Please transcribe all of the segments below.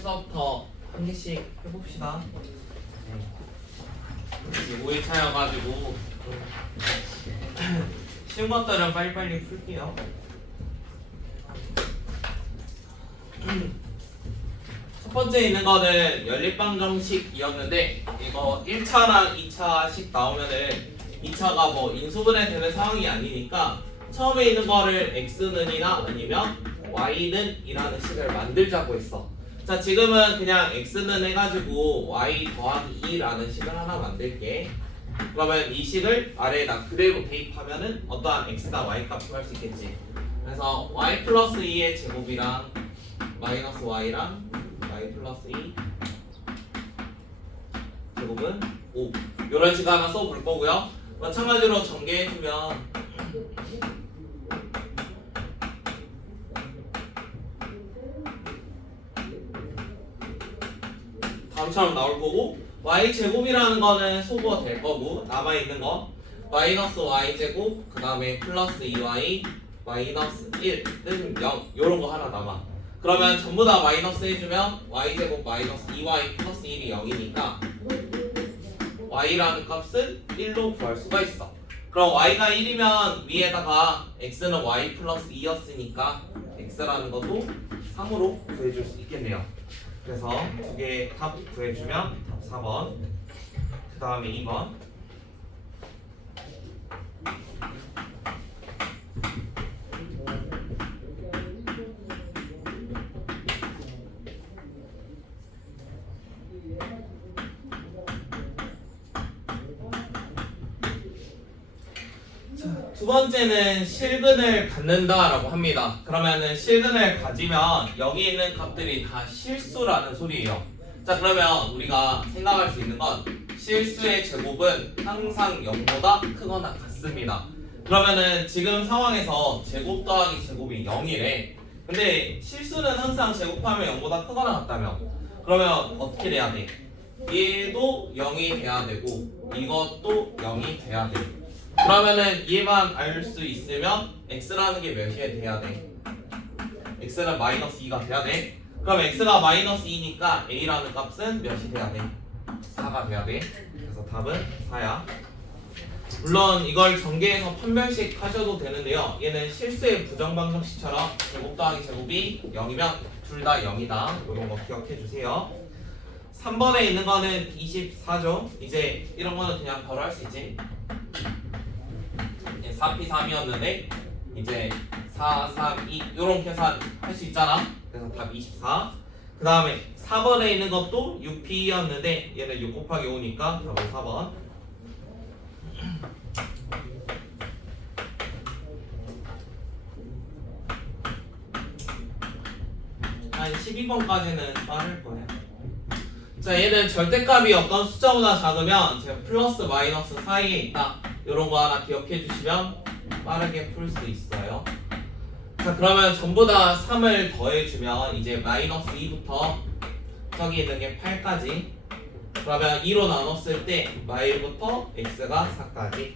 1서부터 한 개씩 해봅시다. 5일 차여가지고 쉬운 것들은 빨리빨리 풀게요. 첫 번째 있는 거는 연립방정식이었는데 이거 1차랑 2차씩 나오면은 2차가 뭐 인수분해 되는 상황이 아니니까 처음에 있는 거를 x는이나 아니면 y는 이라는 식을 만들자고 했어. 자, 지금은 그냥 x는 해가지고 y 더하기 2라는 식을 하나 만들게. 그러면 이 식을 아래에다 그대로 대입하면은 어떠한 x나 y 값 구할 수 있겠지. 그래서 y 플러스 2의 제곱이랑 마이너스 y랑 y 플러스 2 제곱은 5 이런 식을 하나 써볼 거고요. 마찬가지로 전개해주면 다음처럼 나올 거고, y 제곱이라는 거는 소거가 될 거고, 남아있는 거 마이너스 y 제곱 그 다음에 플러스 2y 마이너스 1은 0 요런 거 하나 남아. 그러면 전부 다 마이너스 해주면 y 제곱 마이너스 2y 플러스 1이 0이니까 y라는 값은 1로 구할 수가 있어. 그럼 y가 1이면 위에다가 x는 y 플러스 2였으니까 x라는 것도 3으로 구해줄 수 있겠네요. 그래서 두 개의 답 구해주면 답 4번, 그 다음에 2번. 두 번째는 실근을 갖는다라고 합니다. 그러면은 실근을 가지면 여기 있는 값들이 다 실수라는 소리예요. 자, 그러면 우리가 생각할 수 있는 건 실수의 제곱은 항상 0보다 크거나 같습니다. 그러면은 지금 상황에서 제곱 더하기 제곱이 0이래. 근데 실수는 항상 제곱하면 0보다 크거나 같다며. 그러면 어떻게 돼야 돼? 얘도 0이 돼야 되고 이것도 0이 돼야 돼. 그러면은 얘만 알 수 있으면 x라는 게 몇이 돼야 돼? x는 마이너스 2가 돼야 돼. 그럼 x가 마이너스 2니까 a라는 값은 몇이 돼야 돼? 4가 돼야 돼. 그래서 답은 4야. 물론 이걸 전개해서 판별식 하셔도 되는데요. 얘는 실수의 부정방정식처럼 제곱 더하기 제곱이 0이면 둘 다 0이다. 이런 거 기억해 주세요. 3번에 있는 거는 24죠. 이제 이런 거는 그냥 바로 할 수 있지. 4p3이었는데 이제 4, 3, 2 이런 계산 할 수 있잖아. 그래서 답 24. 그 다음에 4번에 있는 것도 6p였는데 얘는 6 곱하기 5니까 답은 4번. 한 12번까지는 빠를 거야. 자, 얘는 절대값이 어떤 숫자보다 작으면 제가 플러스 마이너스 사이에 있다. 이런 거 하나 기억해 주시면 빠르게 풀 수 있어요. 자, 그러면 전부 다 3을 더해주면 이제 마이너스 2부터 저기 있는 게 8까지. 그러면 2로 나눴을 때 마일부터 x가 4까지.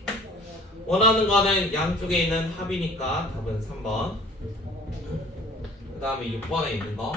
원하는 거는 양쪽에 있는 합이니까 답은 3번. 그 다음에 6번에 있는 거.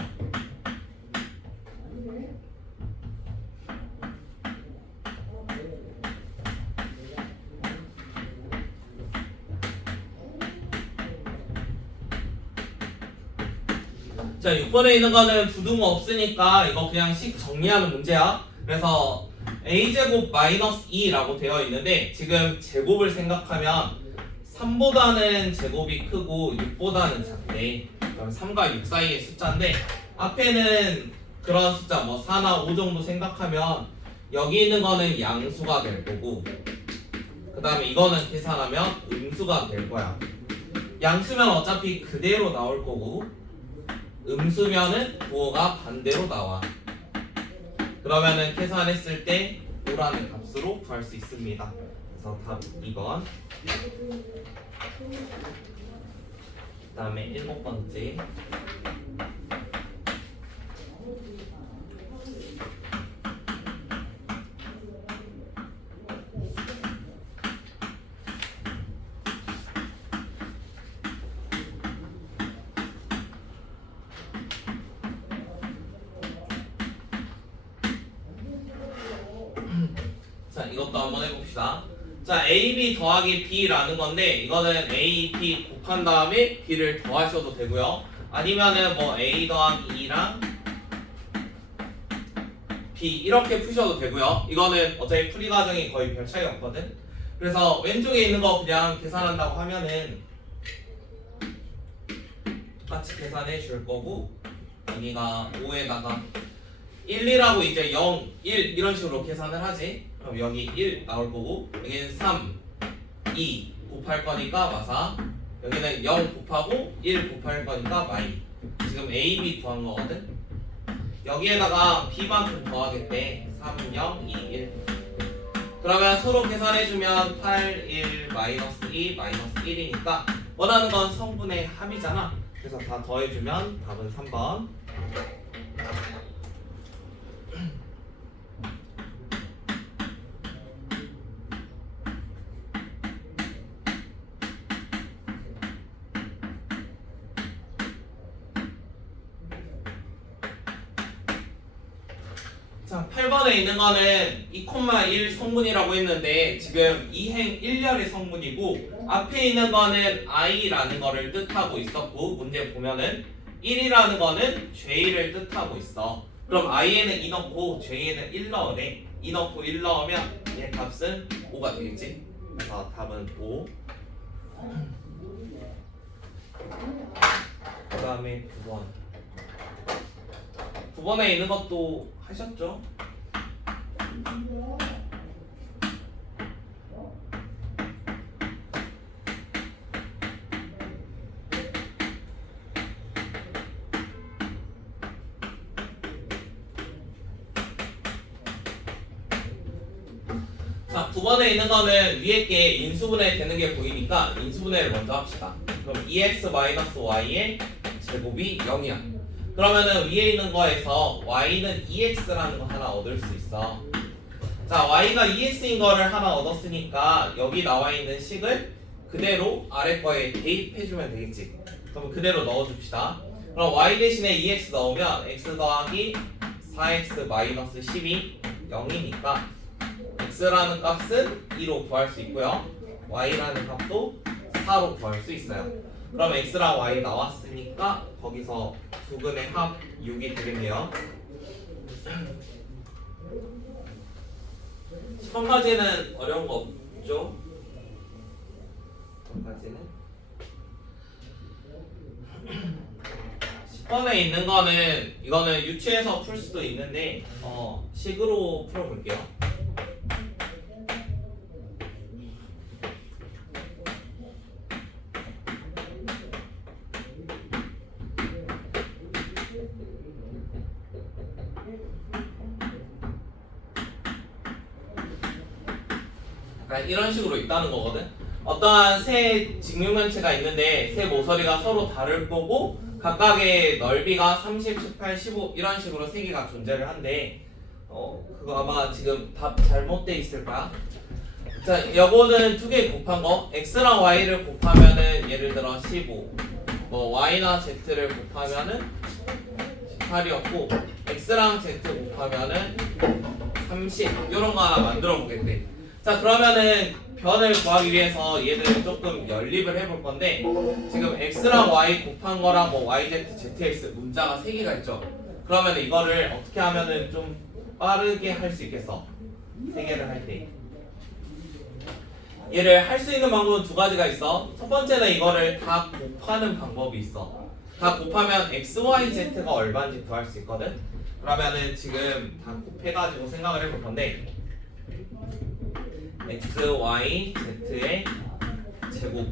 자, 6번에 있는 거는 부등호 없으니까 이거 그냥 식 정리하는 문제야. 그래서 a제곱 마이너스 2라고 되어 있는데 지금 제곱을 생각하면 3보다는 제곱이 크고 6보다는 작대. 그럼 3과 6 사이의 숫자인데 앞에는 그런 숫자 뭐 4나 5 정도 생각하면 여기 있는 거는 양수가 될 거고 그 다음에 이거는 계산하면 음수가 될 거야. 양수면 어차피 그대로 나올 거고 음수면은 부호가 반대로 나와. 그러면은 계산했을 때 5라는 값으로 구할 수 있습니다. 그래서 답 2번. 그 다음에 7번째. 이것도 한번 해봅시다. 자, AB 더하기 B라는 건데 이거는 A, B 곱한 다음에 B를 더하셔도 되고요. 아니면은 뭐 A 더하기 E랑 B 이렇게 푸셔도 되고요. 이거는 어차피 풀이 과정이 거의 별 차이 없거든. 그래서 왼쪽에 있는 거 그냥 계산한다고 하면은 똑같이 계산해 줄 거고 여기가 5에다가 1, 2라고 이제 0, 1 이런 식으로 계산을 하지. 그럼 여기 1 나올 거고 여기는 3, 2 곱할 거니까 마사, 여기는 0 곱하고 1 곱할 거니까 마이. 지금 A, B 구한 거거든. 여기에다가 B만큼 더하겠대. 3, 0, 2, 1. 그러면 서로 계산해주면 8, 1, 마이너스 2, 마이너스 1이니까 원하는 건 성분의 합이잖아. 그래서 다 더해주면 답은 3번. 자, 8번에 있는 거는 2,1 성분이라고 했는데 지금 2행 1열의 성분이고 앞에 있는 거는 i라는 거를 뜻하고 있었고 문제 보면은 1이라는 거는 J를 뜻하고 있어. 그럼 i에는 2 넣고 J에는 1 넣으래. 2 넣고 1 넣으면 얘 값은 5가 되겠지. 그래서 답은 5. 그 다음에 9번. 9번에 있는 것도 하셨죠? 자, 9번에 있는 거는 위에 게 인수분해 되는 게 보이니까 인수분해를 먼저 합시다. 그럼 2x-y의 제곱이 0이야. 그러면은 위에 있는 거에서 y는 2x라는 거 하나 얻을 수 있어. 자, y가 2x인 거를 하나 얻었으니까 여기 나와 있는 식을 그대로 아래 거에 대입해주면 되겠지. 그럼 그대로 넣어줍시다. 그럼 y 대신에 2x 넣으면 x 더하기 4x 마이너스 10이 0이니까 x라는 값은 2로 구할 수 있고요. y라는 값도 4로 구할 수 있어요. 그럼 x랑 y 나왔으니까 거기서 부근의 합 6이 되겠네요. 10번까지는 어려운 거 없죠? 10번에 있는 거는 이거는 유치해서 풀 수도 있는데 식으로 풀어볼게요. 이런 식으로 있다는 거거든. 어떠한 세 직육면체가 있는데 세 모서리가 서로 다를 거고 각각의 넓이가 30, 18, 15 이런 식으로 세 개가 존재를 한대. 그거 아마 지금 답 잘못돼 있을 거야. 자, 요거는 두 개 곱한 거. x랑 y를 곱하면은 예를 들어 15. 뭐 y나 z를 곱하면은 18이었고 x랑 z 곱하면은 30 이런 거 하나 만들어 보겠대. 자, 그러면은 변을 구하기 위해서 얘를 조금 연립을 해볼 건데 지금 x랑 y 곱한 거랑 뭐 yz, zx 문자가 3개가 있죠. 그러면 이거를 어떻게 하면은 좀 빠르게 할 수 있겠어? 3개를 할 때 얘를 할 수 있는 방법은 두 가지가 있어. 첫 번째는 이거를 다 곱하는 방법이 있어. 다 곱하면 x, y, z가 얼마인지 구할 수 있거든. 그러면은 지금 다 곱해가지고 생각을 해볼 건데 x, y, z의 제곱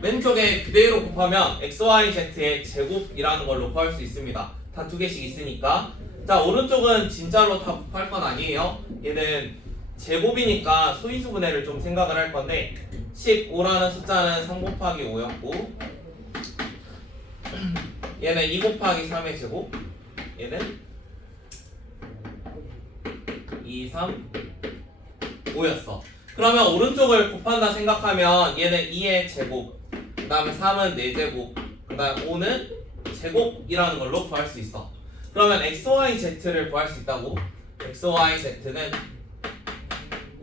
왼쪽에 그대로 곱하면 x, y, z의 제곱이라는 걸로 구할 수 있습니다. 다 두 개씩 있으니까. 자, 오른쪽은 진짜로 다 곱할 건 아니에요. 얘는 제곱이니까 소인수분해를 좀 생각을 할 건데 15라는 숫자는 3 곱하기 5였고 얘는 2 곱하기 3의 제곱, 얘는 2, 3, 5였어. 그러면 오른쪽을 곱한다 생각하면 얘는 2의 제곱, 그 다음에 3은 4제곱, 그 다음에 5는 제곱이라는 걸로 구할 수 있어. 그러면 x, y, z를 구할 수 있다고. x, y, z는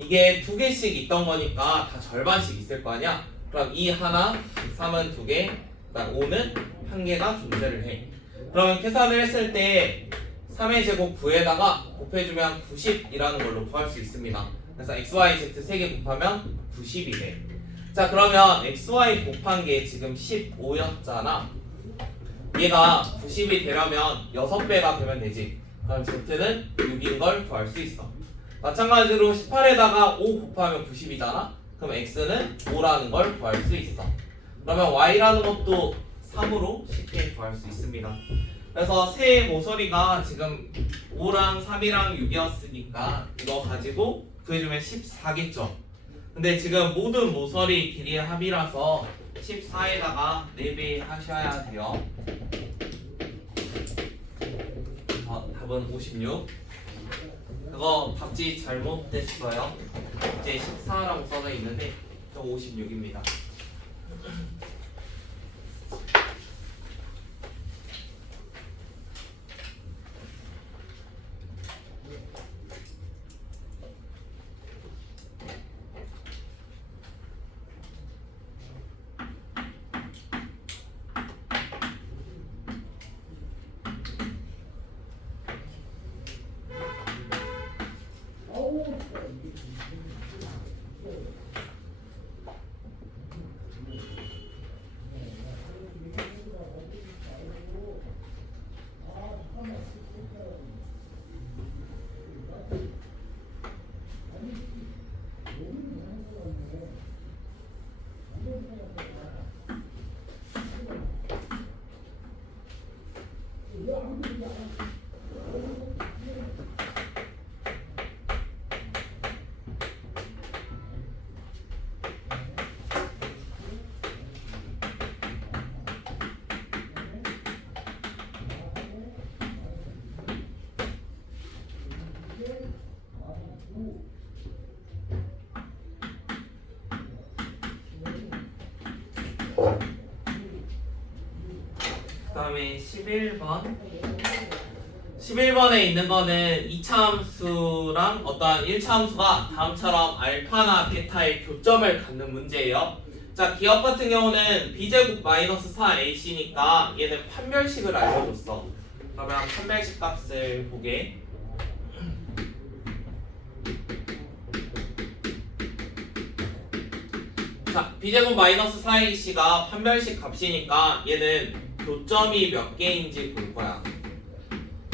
이게 두 개씩 있던 거니까 다 절반씩 있을 거 아니야? 그럼 2 하나, 3은 2개, 그다음 5는 1개가 존재를 해. 그러면 계산을 했을 때 3의 제곱 9에다가 곱해주면 90이라는 걸로 구할 수 있습니다. 그래서 XYZ 3개 곱하면 90이 돼. 자, 그러면 XY 곱한 게 지금 15였잖아. 얘가 90이 되려면 6배가 되면 되지. 그럼 Z는 6인 걸 구할 수 있어. 마찬가지로 18에다가 5 곱하면 90이잖아. 그럼 X는 5라는 걸 구할 수 있어. 그러면 Y라는 것도 3으로 쉽게 구할 수 있습니다. 그래서 세 모서리가 지금 5랑 3이랑 6이었으니까 이거 가지고 구해주면 14겠죠. 근데 지금 모든 모서리 길이의 합이라서 14에다가 4배 하셔야 돼요. 답은 56. 그거 답지 잘못됐어요. 이제 14라고 써져 있는데 저 56입니다. 그 다음에 11번에 있는 거는 2차 함수랑 어떠한 1차 함수가 다음처럼 알파나 베타의 교점을 갖는 문제예요. 자, 기억 같은 경우는 b제곱 마이너스 4ac니까 얘는 판별식을 알려줬어. 그러면 판별식 값을 보게. 자, b제곱 마이너스 4ac가 판별식 값이니까 얘는 교점이 몇 개인지 볼 거야.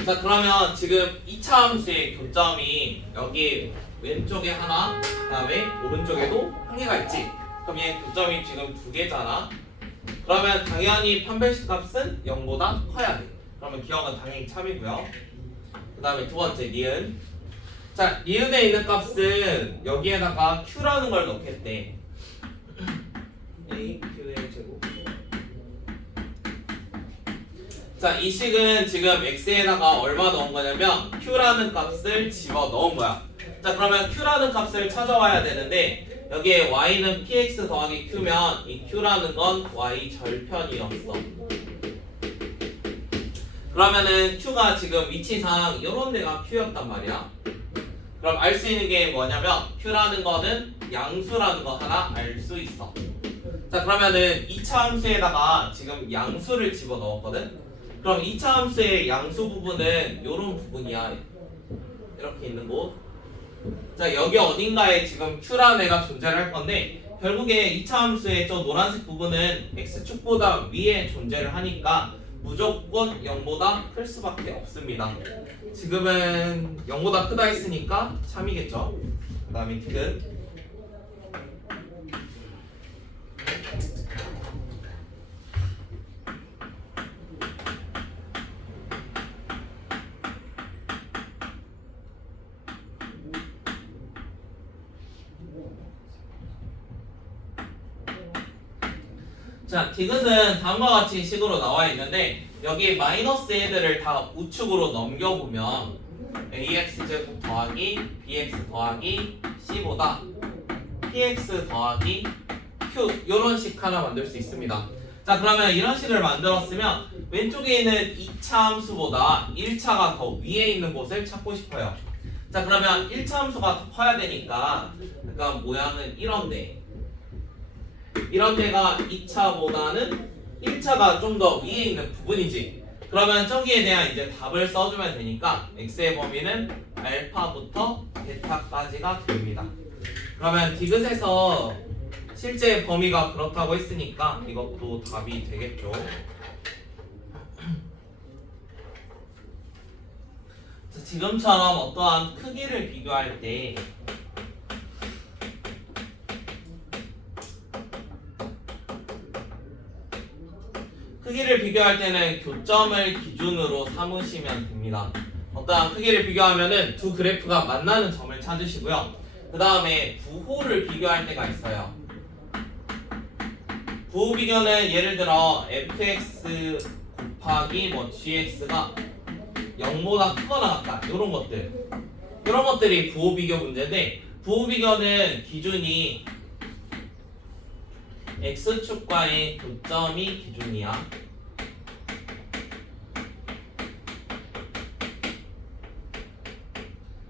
자, 그러면 지금 2차 함수의 교점이 여기 왼쪽에 하나, 그 다음에 오른쪽에도 한 개가 있지. 그럼 얘 교점이 지금 2개잖아. 그러면 당연히 판별식 값은 0보다 커야 돼. 그러면 기억은 당연히 참이고요. 그 다음에 두 번째 니은. 자, 니은에 있는 값은 여기에다가 q라는 걸 넣겠대. a q의 제곱. 자, 이 식은 지금 x에다가 얼마 넣은 거냐면 q라는 값을 집어 넣은 거야. 자, 그러면 q라는 값을 찾아와야 되는데 여기에 y는 px 더하기 q면 이 q라는 건 y 절편이었어. 그러면은 q가 지금 위치상 이런 데가 q였단 말이야. 그럼 알 수 있는 게 뭐냐면 q라는 거는 양수라는 거 하나 알 수 있어. 자, 그러면은 2차 함수에다가 지금 양수를 집어 넣었거든. 그럼 2차 함수의 양수 부분은 요런 부분이야. 이렇게 있는 곳. 자, 여기 어딘가에 지금 q라는 애가 존재를 할 건데 결국에 2차 함수의 저 노란색 부분은 x축보다 위에 존재를 하니까 무조건 0보다 클 수밖에 없습니다. 지금은 0보다 크다 했으니까 참이겠죠. 그 다음에 틱은 자, 디귿은 다음과 같이 식으로 나와 있는데 여기 마이너스 애들을 다 우측으로 넘겨보면 ax제곱 더하기 bx 더하기 c보다 px 더하기 q 이런 식 하나 만들 수 있습니다. 자, 그러면 이런 식을 만들었으면 왼쪽에 있는 2차 함수보다 1차가 더 위에 있는 곳을 찾고 싶어요. 자, 자 그러면 1차 함수가 더 커야 되니까 그러니까 모양은 이런데 이런 데가 2차보다는 1차가 좀 더 위에 있는 부분이지. 그러면 저기에 대한 이제 답을 써주면 되니까 x의 범위는 알파부터 베타까지가 됩니다. 그러면 디귿에서 실제 범위가 그렇다고 했으니까 이것도 답이 되겠죠. 지금처럼 어떠한 크기를 비교할 때 크기를 비교할 때는 교점을 기준으로 삼으시면 됩니다. 어떠한 크기를 비교하면은 두 그래프가 만나는 점을 찾으시고요. 그 다음에 부호를 비교할 때가 있어요. 부호 비교는 예를 들어 fx 곱하기 gx가 0보다 크거나 같다. 이런 것들. 이런 것들이 부호 비교 문제인데 부호 비교는 기준이 x축과의 교점이 기준이야.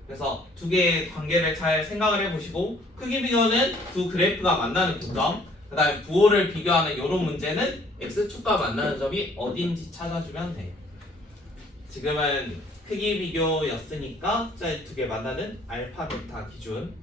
그래서 두 개의 관계를 잘 생각을 해보시고 크기 비교는 두 그래프가 만나는 교점, 그 다음에 부호를 비교하는 이런 문제는 x축과 만나는 점이 어딘지 찾아주면 돼. 지금은 크기 비교였으니까 두 개 만나는 알파 베타 기준.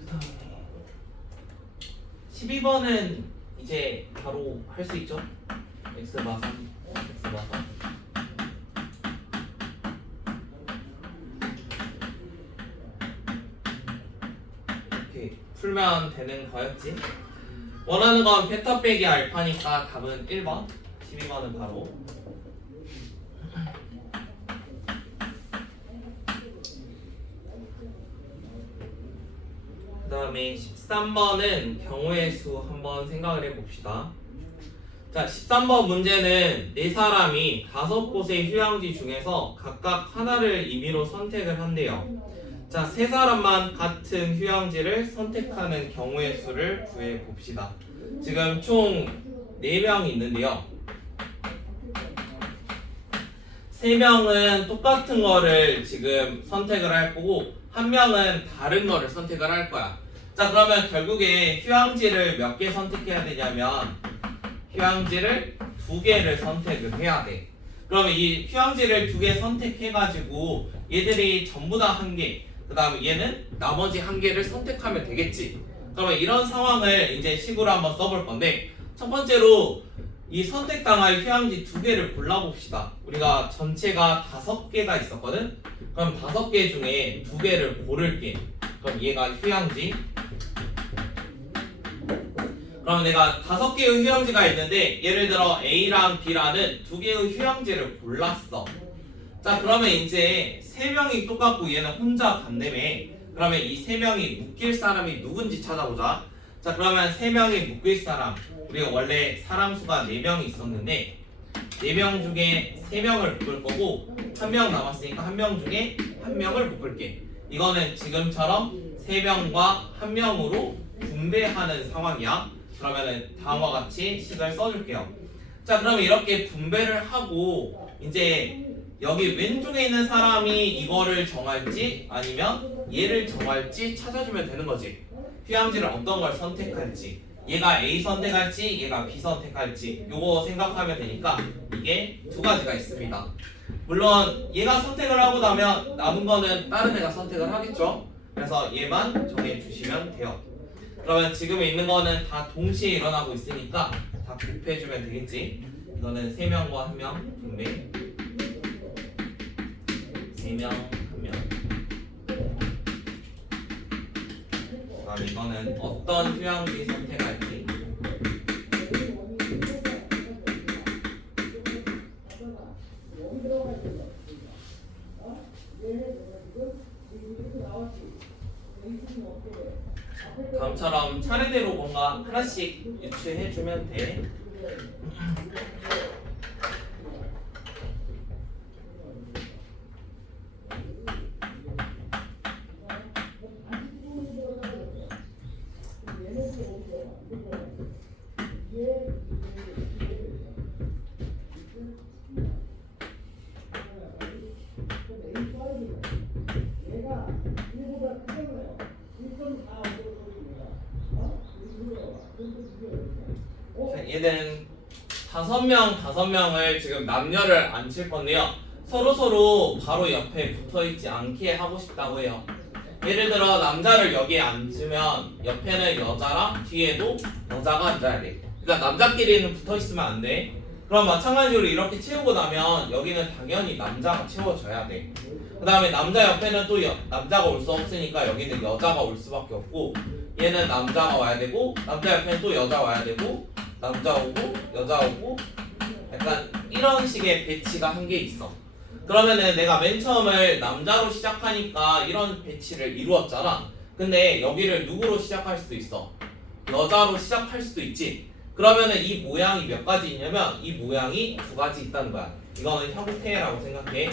그다음에 12번은 이제 바로 할 수 있죠? x바 3, x바 3. 이렇게 풀면 되는 거였지? 원하는 건 베타 빼기 알파니까 답은 1번. 12번은 바로 그 다음에 13번은 경우의 수 한번 생각을 해봅시다. 자, 13번 문제는 네 사람이 5곳의 휴양지 중에서 각각 하나를 임의로 선택을 한대요. 자, 세 사람만 같은 휴양지를 선택하는 경우의 수를 구해 봅시다. 지금 총 4명이 있는데요. 3명은 똑같은 거를 지금 선택을 할 거고 1명은 다른 거를 선택을 할 거야. 자, 그러면 결국에 휴양지를 몇 개 선택해야 되냐면 휴양지를 2개를 선택을 해야 돼. 그러면 이 휴양지를 2개 선택해가지고 얘들이 전부 다 1개, 그 다음에 얘는 나머지 1개를 선택하면 되겠지. 그러면 이런 상황을 이제 식으로 한번 써볼 건데 첫 번째로 이 선택당할 휴양지 2개를 골라봅시다. 우리가 전체가 5개가 있었거든? 그럼 5개 중에 2개를 고를게. 그럼 얘가 휴양지. 그럼 내가 5개의 휴양지가 있는데 예를 들어 A랑 B라는 2개의 휴양지를 골랐어. 자, 그러면 이제 3명이 똑같고 얘는 혼자 간다며. 그러면 이 3명이 묶일 사람이 누군지 찾아보자. 자, 그러면 3명이 묶일 사람, 우리가 원래 사람 수가 4명이 있었는데 4명 중에 3명을 묶을 거고 1명 남았으니까 1명 중에 1명을 묶을게. 이거는 지금처럼 3명과 1명으로 분배하는 상황이야. 그러면은 다음과 같이 식을 써줄게요. 자, 그러면 이렇게 분배를 하고 이제 여기 왼쪽에 있는 사람이 이거를 정할지 아니면 얘를 정할지 찾아주면 되는 거지. 휴양지를 어떤 걸 선택할지, 얘가 A 선택할지 얘가 B 선택할지 요거 생각하면 되니까 이게 2가지가 있습니다. 물론 얘가 선택을 하고 나면 남은 거는 다른 애가 선택을 하겠죠. 그래서 얘만 정해주시면 돼요. 그러면 지금 있는 거는 다 동시에 일어나고 있으니까 다 곱해주면 되겠지. 이거는 3명과 1명 분배, 3명 1명. 그다음 이거는 어떤 휴양지 선택할지. 다음처럼 차례대로 뭔가 하나씩 유추해주면 돼. 자, 얘는 5명을 지금 남녀를 안 칠 건데요. 서로 바로 옆에 붙어 있지 않게 하고 싶다고 해요. 예를 들어 남자를 여기에 앉으면 옆에는 여자랑 뒤에도 여자가 앉아야 돼. 그러니까 남자끼리는 붙어 있으면 안 돼. 그럼 마찬가지로 이렇게 채우고 나면 여기는 당연히 남자가 채워져야 돼. 그 다음에 남자 옆에는 또 남자가 올 수 없으니까 여기는 여자가 올 수밖에 없고, 얘는 남자가 와야 되고, 남자 옆에는 또 여자 와야 되고, 남자 오고 여자 오고, 약간 이런 식의 배치가 한 개 있어. 그러면은 내가 맨 처음을 남자로 시작하니까 이런 배치를 이루었잖아. 근데 여기를 누구로 시작할 수도 있어. 여자로 시작할 수도 있지. 그러면은 이 모양이 몇 가지 있냐면 이 모양이 2가지 있다는 거야. 이거는 형태라고 생각해.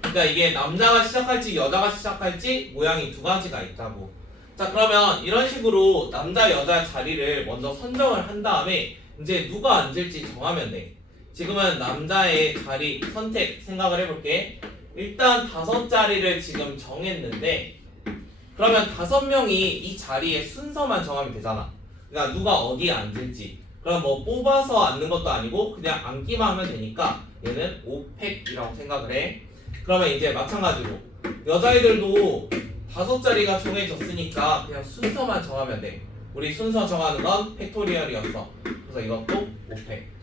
그러니까 이게 남자가 시작할지 여자가 시작할지 모양이 2가지가 있다고. 자, 그러면 이런 식으로 남자 여자 자리를 먼저 선정을 한 다음에 이제 누가 앉을지 정하면 돼. 지금은 남자의 자리 선택 생각을 해볼게. 일단 5자리를 지금 정했는데, 그러면 5명이 이 자리의 순서만 정하면 되잖아. 그러니까 누가 어디에 앉을지. 그럼 뭐 뽑아서 앉는 것도 아니고 그냥 앉기만 하면 되니까 얘는 5팩이라고 생각을 해. 그러면 이제 마찬가지로 여자애들도 5자리가 정해졌으니까 그냥 순서만 정하면 돼. 우리 순서 정하는 건 팩토리얼이었어. 그래서 이것도 5팩.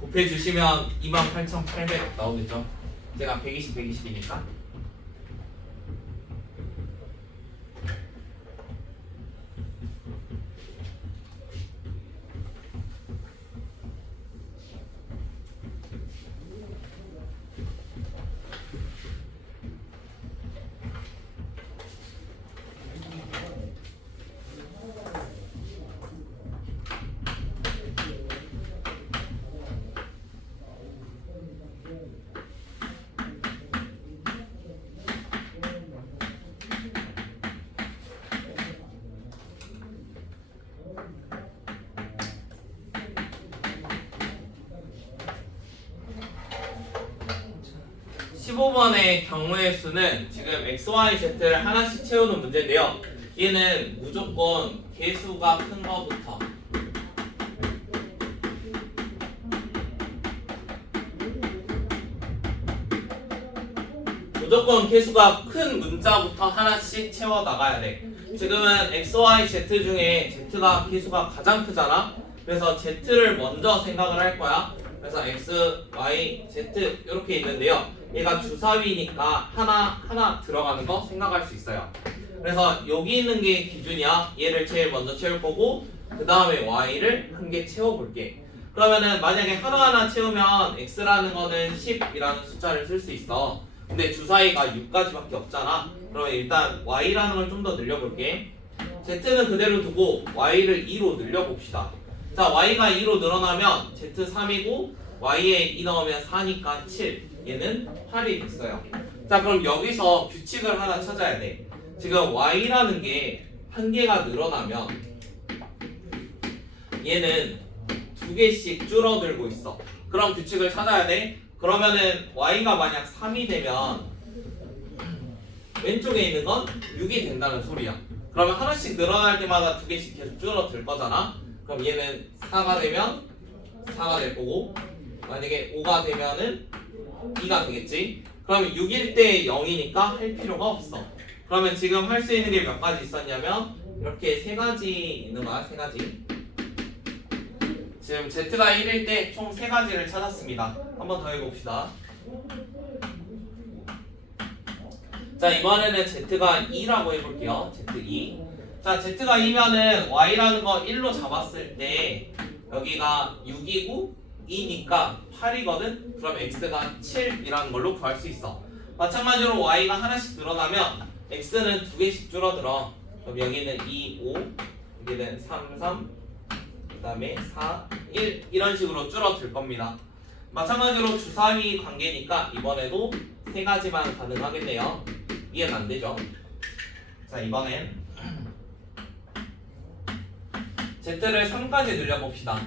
곱해주시면 28,800 나오겠죠? 제가 120, 120이니까. (15번의) 경우의 수는 지금 x, y, z를 하나씩 채우는 문제인데요. 얘는 무조건 개수가 큰 거부터 큰 문자부터 하나씩 채워 나가야 돼. 지금은 x, y, z 중에 z가 개수가 가장 크잖아. 그래서 z를 먼저 생각을 할 거야. 그래서 x, y, z 이렇게 있는데요. 얘가 주사위니까 하나 들어가는 거 생각할 수 있어요. 그래서 여기 있는 게 기준이야. 얘를 제일 먼저 채울 거고, 그 다음에 y를 한 개 채워볼게. 그러면은 만약에 하나하나 채우면 x라는 거는 10이라는 숫자를 쓸 수 있어. 근데 주사위가 6가지밖에 없잖아. 그러면 일단 y라는 걸 좀 더 늘려볼게. z는 그대로 두고 y를 2로 늘려봅시다. 자, y가 2로 늘어나면 z 3이고 y에 2 넣으면 4니까 7. 얘는 8이 됐어요. 자, 그럼 여기서 규칙을 하나 찾아야 돼. 지금 y라는 게 한 개가 늘어나면 얘는 2개씩 줄어들고 있어. 그럼 규칙을 찾아야 돼. 그러면은 y가 만약 3이 되면 왼쪽에 있는 건 6이 된다는 소리야. 그러면 하나씩 늘어날 때마다 2개씩 계속 줄어들 거잖아. 그럼 얘는 4가 되면 4가 될 거고, 만약에 5가 되면은 2가 되겠지. 그러면 6일 때 0이니까 할 필요가 없어. 그러면 지금 할 수 있는 게 몇 가지 있었냐면 이렇게 3가지 있는 거야. 3가지. 지금 z가 1일 때 총 3가지를 찾았습니다. 한 번 더 해봅시다. 자, 이번에는 z가 2라고 해볼게요. z2. 자, z가 2면은 y라는 거 1로 잡았을 때 여기가 6이고 2니까 8이거든? 그럼 x가 7이라는 걸로 구할 수 있어. 마찬가지로 y가 하나씩 늘어나면 x는 2개씩 줄어들어. 그럼 여기는 2, 5, 여기는 3, 3, 그 다음에 4, 1 이런 식으로 줄어들 겁니다. 마찬가지로 주사위 관계니까 이번에도 3가지만 가능하겠네요. 이해는 안 되죠? 자, 이번엔 z를 3까지 늘려봅시다.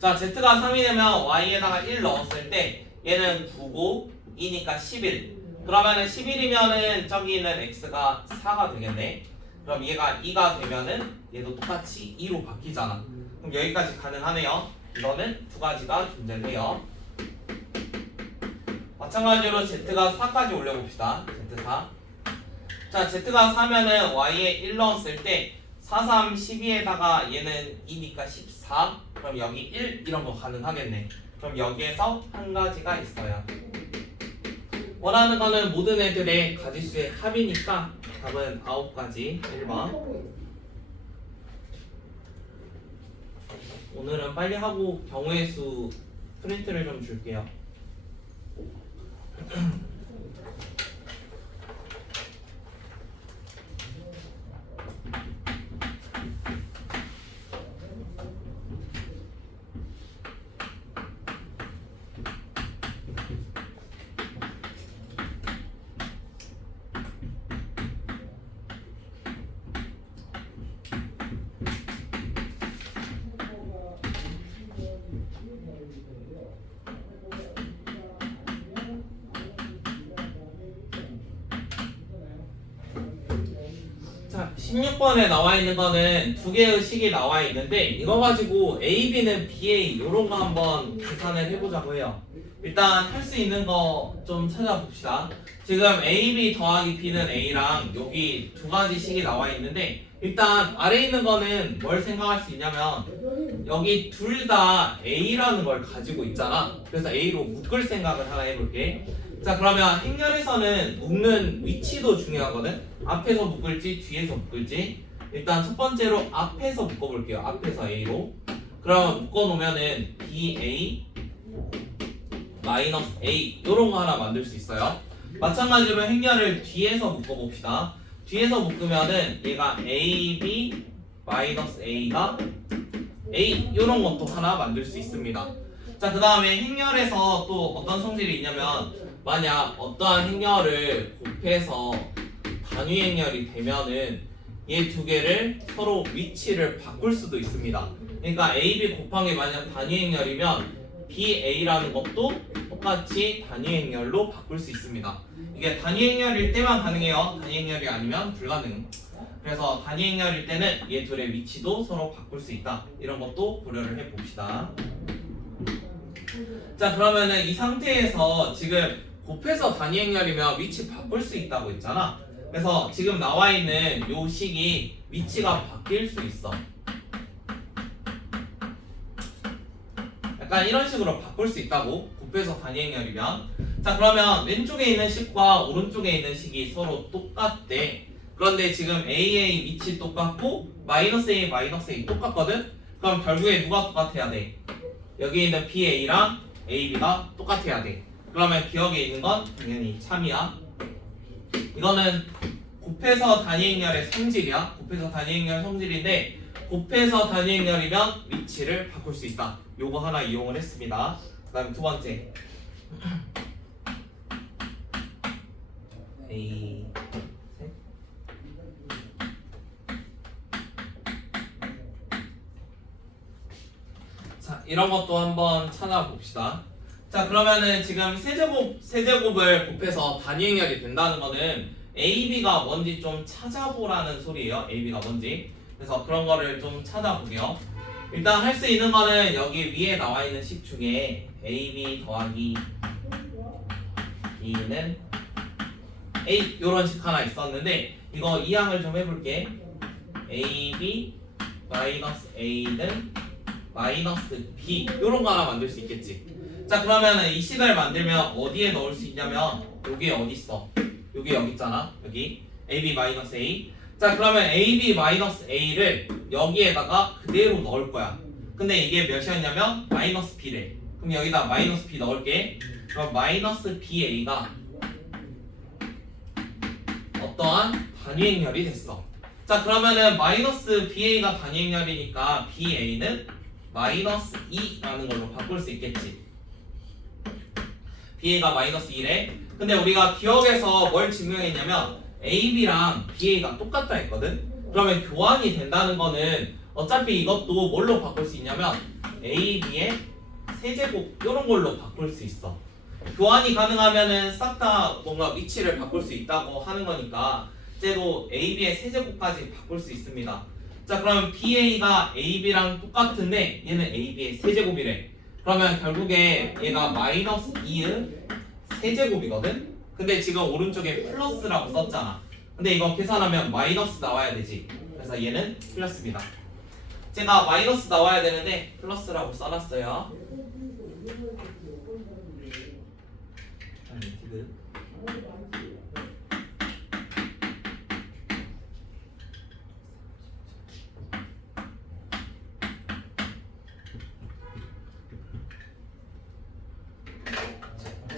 자, z가 3이 되면 y에다가 1 넣었을 때 얘는 9고 2니까 11. 그러면은 11이면은 저기 있는 x가 4가 되겠네. 그럼 얘가 2가 되면은 얘도 똑같이 2로 바뀌잖아. 그럼 여기까지 가능하네요. 이거는 두 가지가 존재해요. 마찬가지로 z가 4까지 올려봅시다. z4. 자, z가 4면은 y에 1 넣었을 때 4, 3, 12에다가 얘는 2니까 14. 그럼 여기 1 이런 거 가능하겠네. 그럼 여기에서 한 가지가 있어요. 원하는 거는 모든 애들의 가지수의 합이니까 답은 9가지 1번. 오늘은 빨리 하고 경우의 수 프린트를 좀 줄게요. 자, 16번에 나와 있는 거는 두 개의 식이 나와 있는데 이거 가지고 A, B는 BA 요런 거 한번 계산을 해보자고 해요. 일단 할 수 있는 거 좀 찾아봅시다. 지금 A, B 더하기 B는 A랑 여기 두 가지 식이 나와 있는데 일단 아래에 있는 거는 뭘 생각할 수 있냐면 여기 둘 다 A라는 걸 가지고 있잖아. 그래서 A로 묶을 생각을 하나 해볼게. 자, 그러면 행렬에서는 묶는 위치도 중요하거든. 앞에서 묶을지 뒤에서 묶을지. 일단 첫 번째로 앞에서 묶어볼게요. 앞에서 A로. 그럼 묶어놓으면은 BA 마이너스 A 요런 거 하나 만들 수 있어요. 마찬가지로 행렬을 뒤에서 묶어봅시다. 뒤에서 묶으면은 얘가 AB 마이너스 A가 A 요런 것도 하나 만들 수 있습니다. 자, 그 다음에 행렬에서 또 어떤 성질이 있냐면 만약 어떠한 행렬을 곱해서 단위 행렬이 되면은 얘 두 개를 서로 위치를 바꿀 수도 있습니다. 그러니까 AB 곱하기 만약 단위 행렬이면 BA라는 것도 똑같이 단위 행렬로 바꿀 수 있습니다. 이게 단위 행렬일 때만 가능해요. 단위 행렬이 아니면 불가능. 그래서 단위 행렬일 때는 얘 둘의 위치도 서로 바꿀 수 있다. 이런 것도 고려를 해봅시다. 자, 그러면은 이 상태에서 지금 곱해서 단위 행렬이면 위치 바꿀 수 있다고 했잖아. 그래서 지금 나와 있는 요 식이 위치가 바뀔 수 있어. 약간 이런 식으로 바꿀 수 있다고. 곱해서 단위 행렬이면. 자, 그러면 왼쪽에 있는 식과 오른쪽에 있는 식이 서로 똑같대. 그런데 지금 AA 위치 똑같고 마이너스 A 마이너스 A 똑같거든. 그럼 결국에 누가 똑같아야 돼? 여기 있는 BA랑 AB가 똑같아야 돼. 그러면 기억에 있는 건 당연히 참이야. 이거는 곱해서 단위 행렬의 성질이야. 곱해서 단위 행렬 성질인데 곱해서 단위 행렬이면 위치를 바꿀 수 있다. 요거 하나 이용을 했습니다. 그 다음에 두 번째 A 셋. 자, 이런 것도 한번 찾아봅시다. 자, 그러면은 지금 세제곱을 곱해서 단위 행렬이 된다는 거는 AB가 뭔지 좀 찾아보라는 소리예요. AB가 뭔지. 그래서 그런 거를 좀 찾아볼게요. 일단 할 수 있는 거는 여기 위에 나와 있는 식 중에 AB 더하기 B는 A 요런 식 하나 있었는데 이거 이항을 좀 해볼게. AB 마이너스 A는 마이너스 B 요런 거 하나 만들 수 있겠지. 자, 그러면은 이 식을 만들면 어디에 넣을 수 있냐면 여기에 어디 있어? 여기 있잖아. 여기 AB 마이너스 A. 자, 그러면 AB 마이너스 A를 여기에다가 그대로 넣을 거야. 근데 이게 몇이었냐면 마이너스 B래. 그럼 여기다 마이너스 B 넣을게. 그럼 마이너스 BA가 어떠한 단위 행렬이 됐어. 자, 그러면은 마이너스 BA가 단위 행렬이니까 BA는 마이너스 2라는 걸로 바꿀 수 있겠지. BA가 마이너스 2래. 근데 우리가 기억에서 뭘 증명했냐면 AB랑 BA가 똑같다 했거든. 그러면 교환이 된다는 거는 어차피 이것도 뭘로 바꿀 수 있냐면 AB의 세제곱 이런 걸로 바꿀 수 있어. 교환이 가능하면은 싹 다 뭔가 위치를 바꿀 수 있다고 하는 거니까 이제도 AB의 세제곱까지 바꿀 수 있습니다. 자, 그럼 BA가 AB랑 똑같은데 얘는 AB의 세제곱이래. 그러면 결국에 얘가 마이너스 2의 세제곱이거든? 근데 지금 오른쪽에 플러스라고 썼잖아. 근데 이거 계산하면 마이너스 나와야 되지. 그래서 얘는 틀렸습니다. 제가 마이너스 나와야 되는데 플러스라고 써놨어요.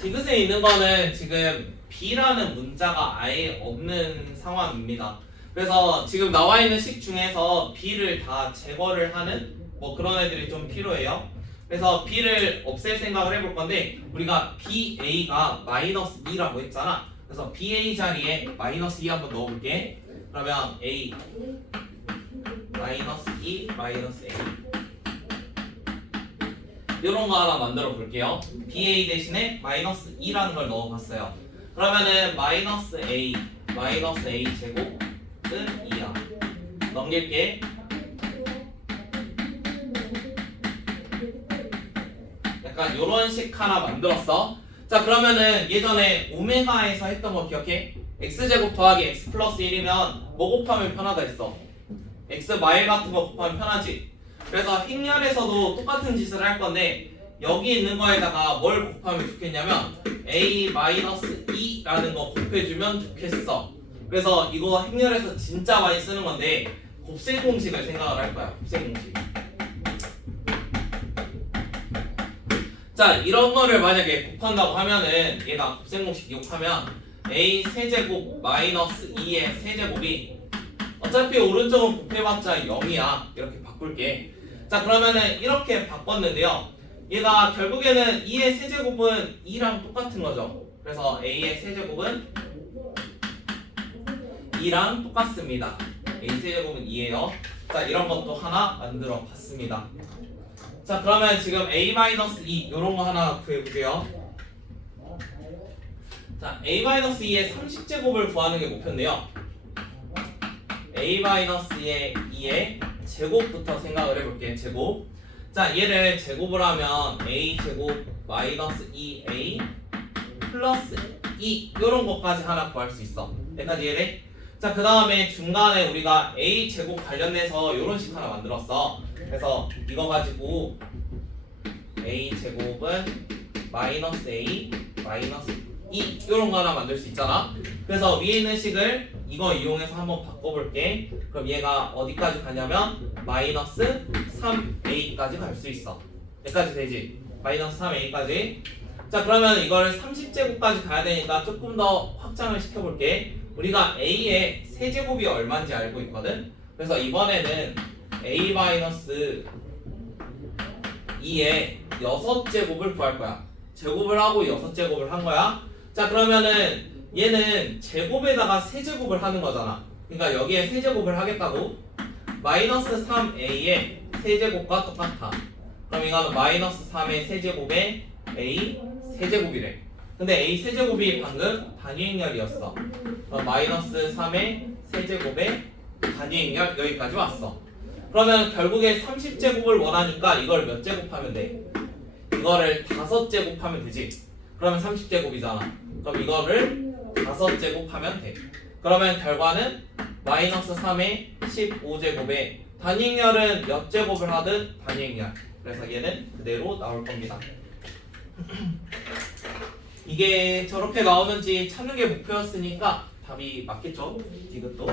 디귿에 있는 거는 지금 B라는 문자가 아예 없는 상황입니다. 그래서 지금 나와 있는 식 중에서 B를 다 제거를 하는 뭐 그런 애들이 좀 필요해요. 그래서 B를 없앨 생각을 해볼 건데 우리가 BA가 마이너스 2라고 했잖아. 그래서 BA 자리에 마이너스 2 한번 넣어볼게. 그러면 A 마이너스 2 마이너스 A 이런 거 하나 만들어 볼게요. BA 대신에 마이너스 2라는 걸 넣어봤어요. 그러면은 마이너스 A 제곱은 2야. 넘길게. 약간 요런 식 하나 만들었어. 자, 그러면은 예전에 오메가에서 했던 거 기억해? x제곱 더하기 x 플러스 1이면 뭐 곱하면 편하다 했어? x 마일 같은 거 곱하면 편하지. 그래서 행렬에서도 똑같은 짓을 할 건데 여기 있는 거에다가 뭘 곱하면 좋겠냐면 a-2라는 거 곱해주면 좋겠어. 그래서 이거 행렬에서 진짜 많이 쓰는 건데 곱셈 공식을 생각을 할 거야. 곱셈 공식. 자, 이런 거를 만약에 곱한다고 하면은 얘가 곱셈 공식 기억하면 a 세제곱 마이너스 2의 세제곱이 어차피 오른쪽은 곱해봤자 0이야. 이렇게 바꿀게. 자, 그러면은 이렇게 바꿨는데요. 얘가 결국에는 2의 세제곱은 2랑 똑같은 거죠. 그래서 a의 세제곱은 2랑 똑같습니다. a 세제곱은 2예요. 자, 이런 것도 하나 만들어 봤습니다. 자, 그러면 지금 a-2 요런 거 하나 구해보세요. 자, a-2의 30제곱을 구하는 게 목표인데요. a-2의 제곱부터 생각을 해볼게요. 제곱. 자, 얘를 제곱을 하면 a 제곱 마이너스 2a 플러스 2 요런 것까지 하나 구할 수 있어. 여기까지 이해돼? 자, 그 다음에 중간에 우리가 a 제곱 관련해서 요런 식 하나 만들었어. 그래서 이거 가지고 a 제곱은 마이너스 a 마이너스 2 요런 거 하나 만들 수 있잖아. 그래서 위에 있는 식을 이거 이용해서 한번 바꿔볼게. 그럼 얘가 어디까지 가냐면 마이너스 3a까지 갈 수 있어. 여기까지 되지? 마이너스 3a까지. 자, 그러면 이거를 30제곱까지 가야 되니까 조금 더 확장을 시켜볼게. 우리가 a의 세제곱이 얼마인지 알고 있거든? 그래서 이번에는 a-2의 6제곱을 구할 거야. 제곱을 하고 6제곱을 한 거야. 자, 그러면은 얘는 제곱에다가 세제곱을 하는 거잖아. 그러니까 여기에 세제곱을 하겠다고. 마이너스 3a의 세제곱과 똑같아. 그럼 이거는 마이너스 3의 세제곱에 a 세제곱이래. 근데 a 세제곱이 방금 단위행렬이었어. 그럼 마이너스 3의 세제곱에 단위행렬 여기까지 왔어. 그러면 결국에 30제곱을 원하니까 이걸 몇 제곱하면 돼? 이거를 5제곱하면 되지. 그러면 30제곱이잖아. 그럼 이거를 5제곱하면 돼. 그러면 결과는 마이너스 3의 15제곱에 단위행렬은 몇 제곱을 하든 단위행렬. 그래서 얘는 그대로 나올 겁니다. 이게 저렇게 나오는지 찾는 게 목표였으니까 답이 맞겠죠? 이것도.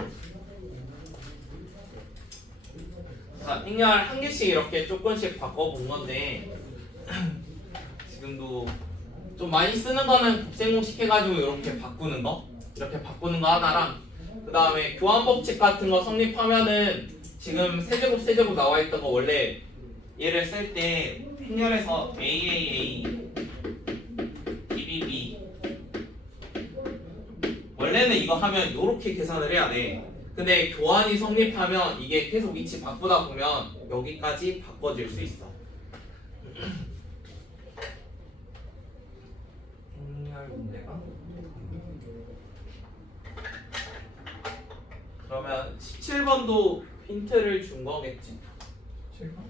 자, 행렬 한 개씩 이렇게 조금씩 바꿔본 건데 지금도 좀 많이 쓰는 거는 곱셈공식 해가지고 이렇게 바꾸는 거 하나랑 그 다음에 교환법칙 같은 거 성립하면은 지금 세제곱 나와 있던 거 원래 얘를 쓸 때 행렬에서 AAA BBB 원래는 이거 하면 이렇게 계산을 해야 돼. 근데 교환이 성립하면 이게 계속 위치 바꾸다 보면 여기까지 바꿔질 수 있어. 행렬 문제가 그러면 17번도 힌트를 준 거겠지? 7번?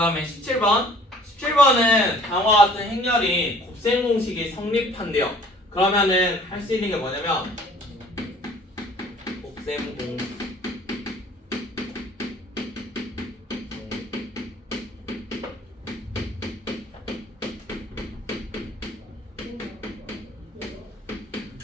그 다음에 17번. 17번은 다음과 같은 행렬이 곱셈 공식이 성립한대요. 그러면은 할 수 있는 게 뭐냐면 곱셈 공식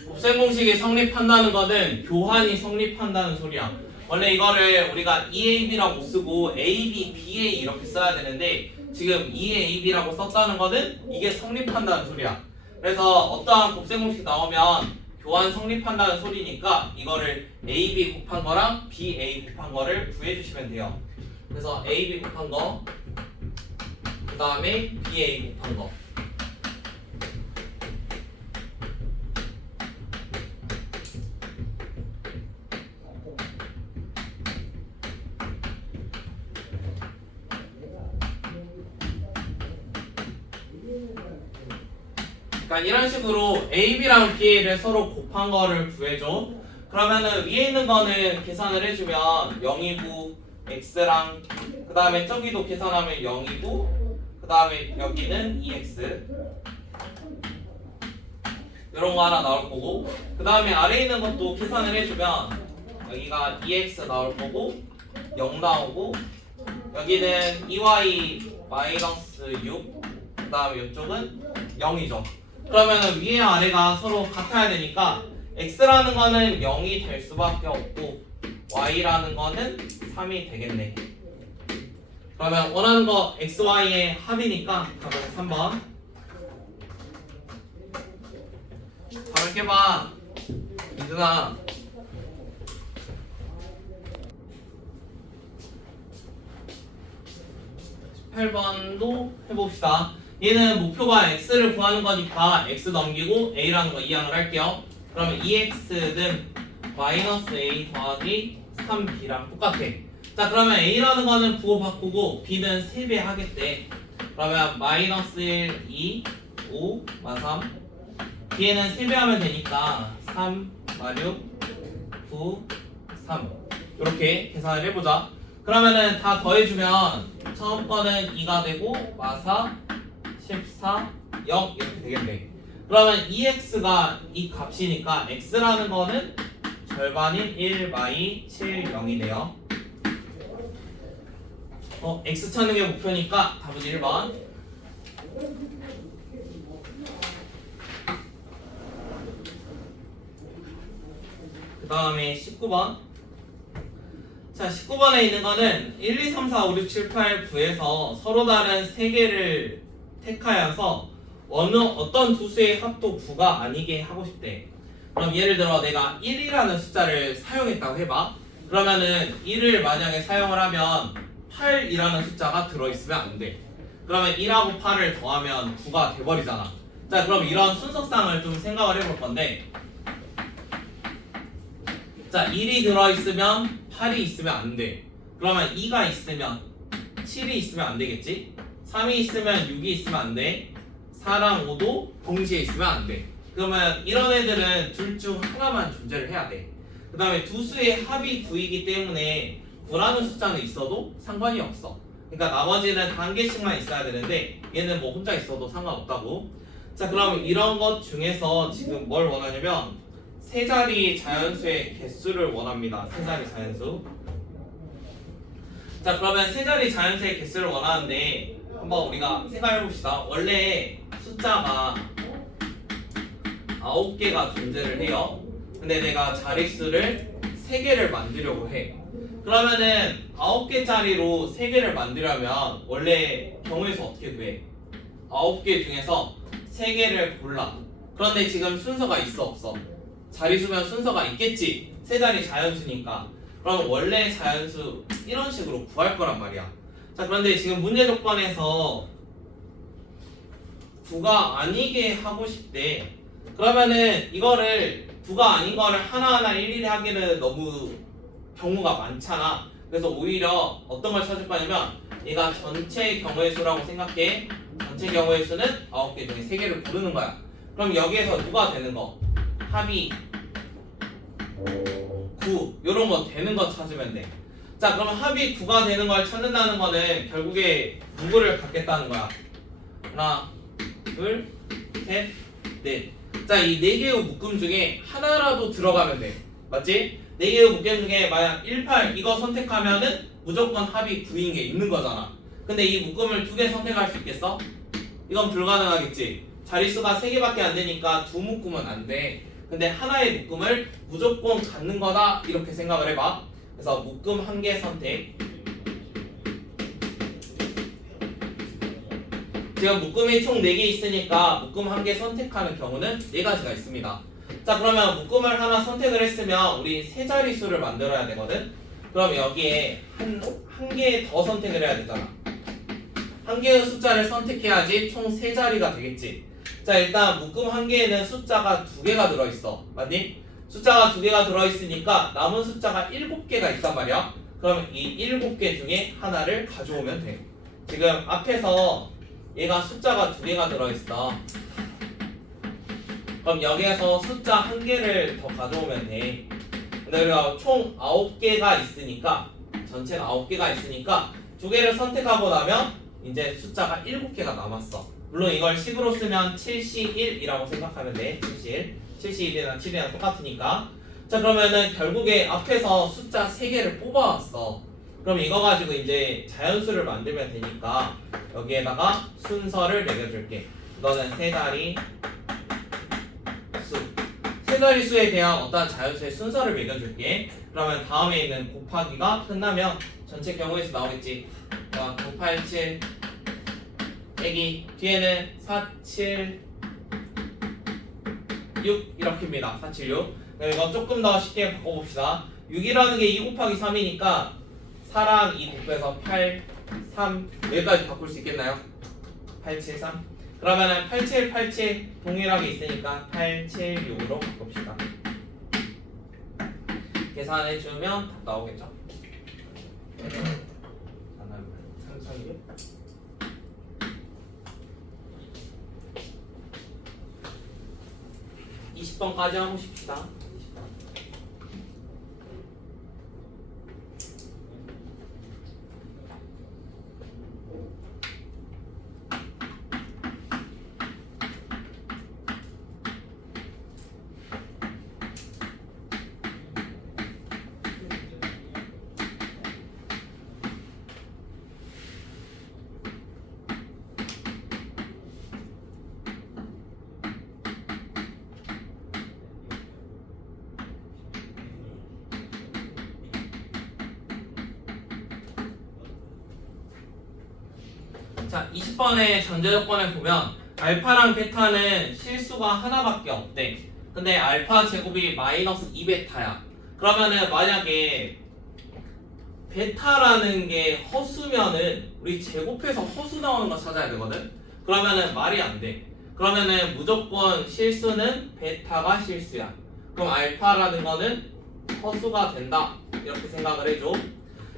곱셈 공식이 성립한다는 거는 교환이 성립한다는 소리야. 원래 이거를 우리가 EAB라고 쓰고 AB, BA 이렇게 써야 되는데 지금 EAB라고 썼다는 거는 이게 성립한다는 소리야. 그래서 어떠한 곱셈 공식 나오면 교환 성립한다는 소리니까 이거를 AB 곱한 거랑 BA 곱한 거를 구해주시면 돼요. 그래서 AB 곱한 거, 그 다음에 BA 곱한 거. 그러니까 이런 식으로 AB랑 BA를 서로 곱한 거를 구해줘. 그러면은 위에 있는 거는 계산을 해주면 0이고 X랑 그 다음에 저기도 계산하면 0이고 그 다음에 여기는 2X 이런 거 하나 나올 거고 그 다음에 아래에 있는 것도 계산을 해주면 여기가 2X 나올 거고 0 나오고 여기는 2Y-6 그 다음에 이쪽은 0이죠. 그러면 위에 아래가 서로 같아야 되니까 x라는 거는 0이 될 수밖에 없고 y라는 거는 3이 되겠네. 그러면 원하는 거 xy의 합이니까 답은 3번. 답을 깨봐 이준아. 18번도 해봅시다. 얘는 목표가 x를 구하는 거니까 x 넘기고 a라는 거 이항을 할게요. 그러면 2x는 마이너스 a 더하기 3b랑 똑같아. 자 그러면 a라는 거는 부호 바꾸고 b는 3배 하겠대. 그러면 마이너스 1, 2, 5, 마 3 b에는 3배 하면 되니까 3, 마 6, 9, 3 이렇게 계산을 해보자. 그러면은 다 더해주면 처음 거는 2가 되고 마 4, 14, 0 이렇게 되겠네. 그러면 2x가 이 값이니까 x라는 거는 절반인 1, 마이 7, 0이네요. x 찾는 게 목표니까 답은 1번. 그 다음에 19번. 자 19번에 있는 거는 1, 2, 3, 4, 5, 6, 7, 8, 9에서 서로 다른 3개를 택하여서 어떤 두 수의 합도 9가 아니게 하고 싶대. 그럼 예를 들어 내가 1이라는 숫자를 사용했다고 해봐. 그러면은 1을 만약에 사용을 하면 8이라는 숫자가 들어있으면 안 돼. 그러면 1하고 8을 더하면 9가 돼버리잖아. 자 그럼 이런 순서상을 좀 생각을 해볼 건데 자 1이 들어있으면 8이 있으면 안 돼. 그러면 2가 있으면 7이 있으면 안 되겠지? 3이 있으면 6이 있으면 안 돼. 4랑 5도 동시에 있으면 안 돼. 그러면 이런 애들은 둘 중 하나만 존재를 해야 돼. 그 다음에 두 수의 합이 9이기 때문에 9라는 숫자는 있어도 상관이 없어. 그러니까 나머지는 한 개씩만 있어야 되는데 얘는 뭐 혼자 있어도 상관없다고. 자 그럼 이런 것 중에서 지금 뭘 원하냐면 세 자리 자연수의 개수를 원합니다. 세 자리 자연수. 자 그러면 세 자리 자연수의 개수를 원하는데 한번 우리가 생각해 봅시다. 원래 숫자가 9개가 존재를 해요. 근데 내가 자릿수를 3개를 만들려고 해. 그러면은 9개짜리로 3개를 만들려면 원래 경우에서 어떻게 돼? 9개 중에서 3개를 골라. 그런데 지금 순서가 있어 없어? 자릿수면 순서가 있겠지. 세 자리 자연수니까. 그럼 원래 자연수 이런 식으로 구할 거란 말이야. 자 그런데 지금 문제 조건에서 9가 아니게 하고 싶대. 그러면은 이거를 9가 아닌 거를 하나하나 일일이 하기는 너무 경우가 많잖아. 그래서 오히려 어떤 걸 찾을 거냐면 얘가 전체 경우의 수라고 생각해. 전체 경우의 수는 9개 중에 3개를 고르는 거야. 그럼 여기에서 누가 되는 거? 합이 9 요런 거 되는 거 찾으면 돼. 자 그러면 합이 9가 되는 걸 찾는다는 거는 결국에 누구를 갖겠다는 거야. 하나 둘 셋 넷. 자 이 4개의 묶음 중에 하나라도 들어가면 돼. 맞지? 4개의 묶음 중에 만약 18 이거 선택하면은 무조건 합이 9인 게 있는 거잖아. 근데 이 묶음을 2개 선택할 수 있겠어? 이건 불가능하겠지. 자릿수가 3개밖에 안 되니까 2 묶음은 안 돼. 근데 하나의 묶음을 무조건 갖는 거다 이렇게 생각을 해봐. 그래서 묶음 1개 선택. 지금 묶음이 총 4개 있으니까 묶음 1개 선택하는 경우는 4가지가 있습니다. 자 그러면 묶음을 하나 선택을 했으면 우리 세 자릿수를 만들어야 되거든. 그럼 여기에 한 개 더 선택을 해야 되잖아. 한 개의 숫자를 선택해야지 총 3자리가 되겠지. 자 일단 묶음 1개에는 숫자가 2개가 들어있어. 맞니? 숫자가 2개가 들어있으니까 남은 숫자가 7개가 있단 말이야. 그럼 이 7개 중에 하나를 가져오면 돼. 지금 앞에서 얘가 숫자가 2개가 들어있어. 그럼 여기에서 숫자 1개를 더 가져오면 돼. 근데 우리가 총 9개가 있으니까 전체가 9개가 있으니까 2개를 선택하고 나면 이제 숫자가 7개가 남았어. 물론 이걸 식으로 쓰면 71이라고 생각하면 돼. 71이랑 7이랑 똑같으니까. 자 그러면은 결국에 앞에서 숫자 3개를 뽑아왔어. 그럼 이거 가지고 이제 자연수를 만들면 되니까 여기에다가 순서를 매겨줄게. 이거는 세 자리 수. 세 자리 수에 대한 어떤 자연수의 순서를 매겨줄게. 그러면 다음에 있는 곱하기가 끝나면 전체 경우에서 나오겠지. 987 빼기 뒤에는 476 이렇게입니다. 476. 이거 조금 더 쉽게 바꿔봅시다. 6이라는 게 2 곱하기 3이니까 4랑 2 곱해서 8, 3 여기까지 바꿀 수 있겠나요? 873. 그러면은 8787 동일하게 있으니까 876으로 바꿉시다. 계산해주면 답 나오겠죠? 상상이 20번까지 하고 싶시다. 자, 20번의 전제 조건을 보면 알파랑 베타는 실수가 하나밖에 없대. 근데 알파 제곱이 마이너스 2베타야. 그러면은 만약에 베타라는 게 허수면은 우리 제곱해서 허수 나오는 거 찾아야 되거든. 그러면은 말이 안 돼. 그러면은 무조건 실수는 베타가 실수야. 그럼 알파라는 거는 허수가 된다. 이렇게 생각을 해줘.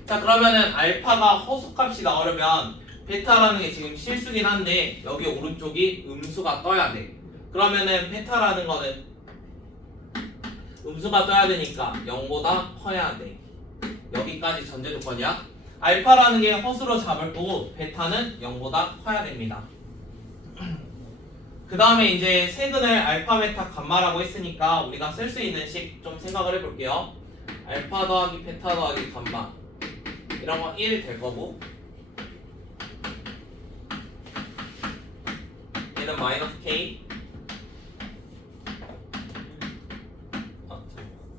자 그러면은 알파가 허수값이 나오려면 베타라는 게 지금 실수긴 한데 여기 오른쪽이 음수가 떠야 돼. 그러면은 베타라는 거는 음수가 떠야 되니까 0보다 커야 돼. 여기까지 전제 조건이야. 알파라는 게 허수로 잡을 거고 베타는 0보다 커야 됩니다. 그 다음에 이제 세근을 알파, 베타, 감마라고 했으니까 우리가 쓸 수 있는 식 좀 생각을 해볼게요. 알파 더하기 베타 더하기 감마 이런 거 1 될 거고 얘는 마이너스 k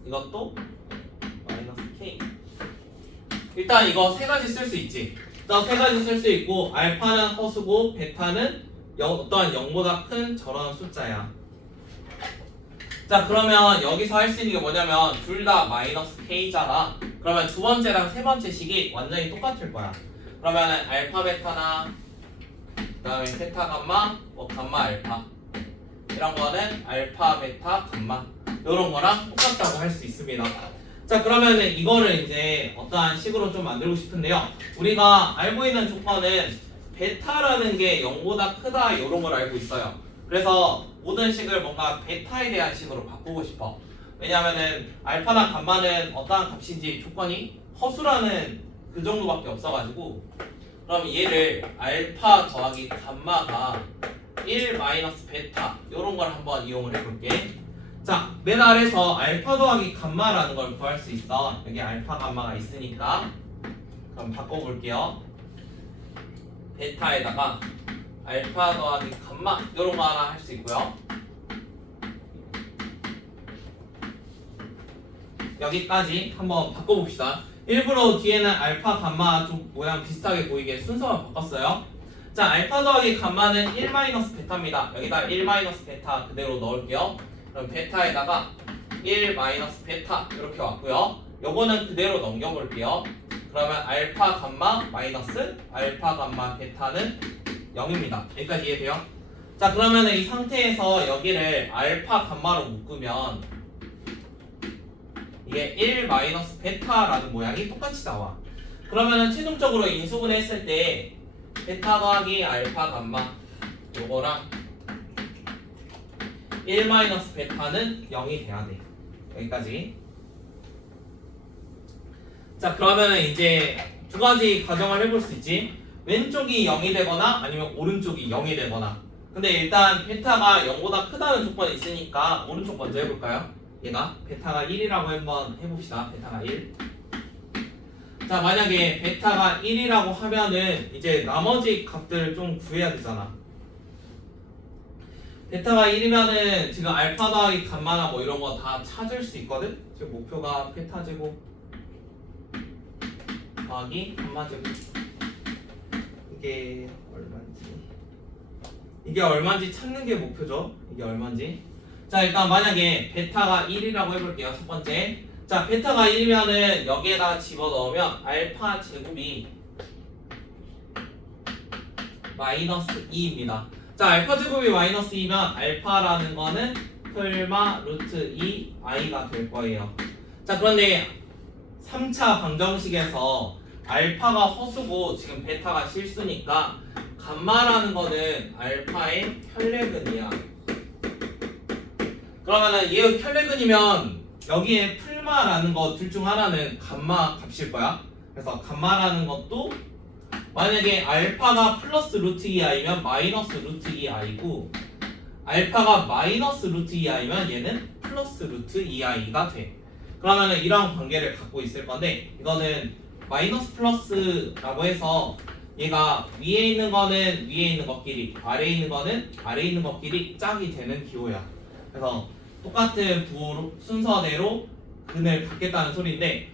이것도 마이너스 k. 일단 이거 세 가지 쓸 수 있지. 일단 세 가지 쓸 수 있고 알파는 허수고 베타는 어떠한 0보다 큰 저런 숫자야. 자 그러면 여기서 할 수 있는 게 뭐냐면 둘 다 마이너스 k잖아. 그러면 두 번째랑 세 번째 식이 완전히 똑같을 거야. 그러면은 알파 베타나 그 다음에 베타 감마 뭐 감마 알파 이런 거는 알파 베타 감마 이런 거랑 똑같다고 할 수 있습니다. 자 그러면은 이거를 이제 어떠한 식으로 좀 만들고 싶은데요. 우리가 알고 있는 조건은 베타라는 게 0보다 크다 이런 걸 알고 있어요. 그래서 모든 식을 뭔가 베타에 대한 식으로 바꾸고 싶어. 왜냐면은 알파나 감마는 어떠한 값인지 조건이 허수라는 그 정도밖에 없어가지고 그럼 얘를 알파 더하기 감마가 1 마이너스 베타 이런 걸 한번 이용을 해볼게. 자, 맨 아래서 알파 더하기 감마라는 걸 구할 수 있어. 여기 알파 감마가 있으니까 그럼 바꿔볼게요. 베타에다가 알파 더하기 감마 이런 거 하나 할 수 있고요. 여기까지 한번 바꿔봅시다. 일부러 뒤에는 알파 감마 좀 모양 비슷하게 보이게 순서만 바꿨어요. 자, 알파 더하기 감마는 1 마이너스 베타입니다. 여기다 1 마이너스 베타 그대로 넣을게요. 그럼 베타에다가 1 마이너스 베타 이렇게 왔고요. 요거는 그대로 넘겨볼게요. 그러면 알파 감마 마이너스 알파 감마 베타는 0입니다. 여기까지 이해돼요? 자 그러면 이 상태에서 여기를 알파 감마로 묶으면 이게 1 마이너스 베타라는 모양이 똑같이 나와. 그러면은 최종적으로 인수분해 했을 때 베타 더하기 알파 감마 요거랑 1 마이너스 베타는 0이 돼야 돼. 여기까지. 자 그러면은 이제 두 가지 가정을 해볼 수 있지. 왼쪽이 0이 되거나 아니면 오른쪽이 0이 되거나. 근데 일단 베타가 0보다 크다는 조건이 있으니까 오른쪽 먼저 해볼까요? 얘가 베타가 1이라고 한번 해봅시다. 베타가 1. 자 만약에 베타가 1이라고 하면은 이제 나머지 값들을 좀 구해야 되잖아. 베타가 1이면은 지금 알파 더하기 감마나 뭐 이런 거 다 찾을 수 있거든? 지금 목표가 베타 제곱 더하기 감마 제곱 이게 얼마인지 찾는 게 목표죠. 이게 얼마인지. 자 일단 만약에 베타가 1이라고 해볼게요. 첫 번째. 자 베타가 1이면은 여기에다가 집어넣으면 알파 제곱이 마이너스 2입니다. 자 알파 제곱이 마이너스 2면 알파라는 거는 풀마 루트 2 i가 될 거예요. 자 그런데 3차 방정식에서 알파가 허수고 지금 베타가 실수니까 감마라는 거는 알파의 혈례근이야. 그러면은 얘 혈례근이면 여기에 풀마라는 거 둘 중 하나는 감마 값일 거야. 그래서 감마라는 것도 만약에 알파가 플러스 루트 2i면 마이너스 루트 2i고 알파가 마이너스 루트 2i면 얘는 플러스 루트 2i가 돼. 그러면은 이런 관계를 갖고 있을 건데 이거는 마이너스 플러스라고 해서 얘가 위에 있는 거는 위에 있는 것끼리 아래에 있는 거는 아래에 있는 것끼리 짝이 되는 기호야. 그래서 똑같은 부호 순서대로 근을 갖겠다는 소리인데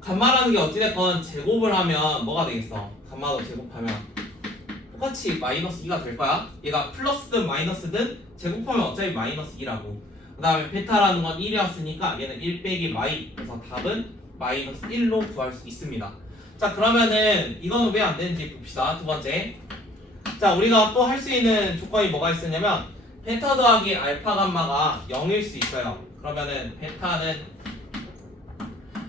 감마라는 게 어찌됐건 제곱을 하면 뭐가 되겠어? 감마도 제곱하면 똑같이 마이너스 2가 될 거야. 얘가 플러스든 마이너스든 제곱하면 어차피 마이너스 2라고. 그 다음에 베타라는 건 1이었으니까 얘는 1 빼기 마이. 그래서 답은 마이너스 1로 구할 수 있습니다. 자 그러면은 이거는 왜 안 되는지 봅시다. 두 번째. 자 우리가 또 할 수 있는 조건이 뭐가 있었냐면 베타 더하기 알파 감마가 0일 수 있어요. 그러면은 베타는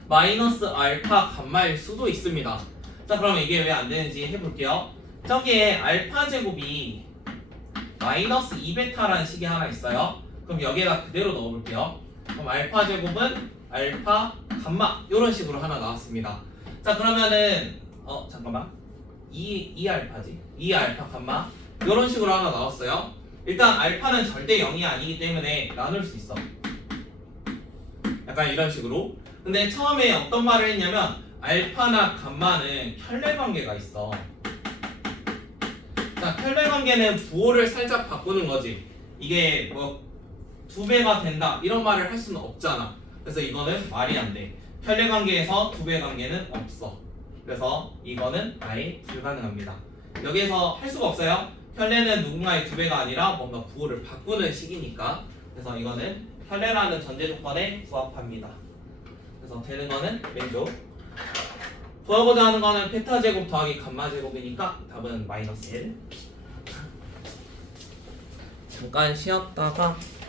마이너스 알파 감마일 수도 있습니다. 자 그러면 이게 왜 안 되는지 해볼게요. 저기에 알파 제곱이 마이너스 2베타라는 식이 하나 있어요. 그럼 여기에다 그대로 넣어볼게요. 그럼 알파 제곱은 알파 감마 이런 식으로 하나 나왔습니다. 자 그러면은 잠깐만 2알파지 2알파 감마 이런 식으로 하나 나왔어요. 일단 알파는 절대 0이 아니기 때문에 나눌 수 있어. 약간 이런 식으로. 근데 처음에 어떤 말을 했냐면 알파나 감마는 켤레 관계가 있어. 자, 켤레 관계는 부호를 살짝 바꾸는 거지. 이게 뭐 2배가 된다 이런 말을 할 수는 없잖아. 그래서 이거는 말이 안 돼. 켤레 관계에서 2배 관계는 없어. 그래서 이거는 아예 불가능합니다. 여기에서 할 수가 없어요. 켤레는 누군가의 2배가 아니라 뭔가 부호를 바꾸는 식이니까. 그래서 이거는 켤레라는 전제 조건에 부합합니다. 그래서 되는 거는 왼쪽. 구하고자 하는 거는 베타 제곱 더하기 감마 제곱이니까 답은 -1. 잠깐 쉬었다가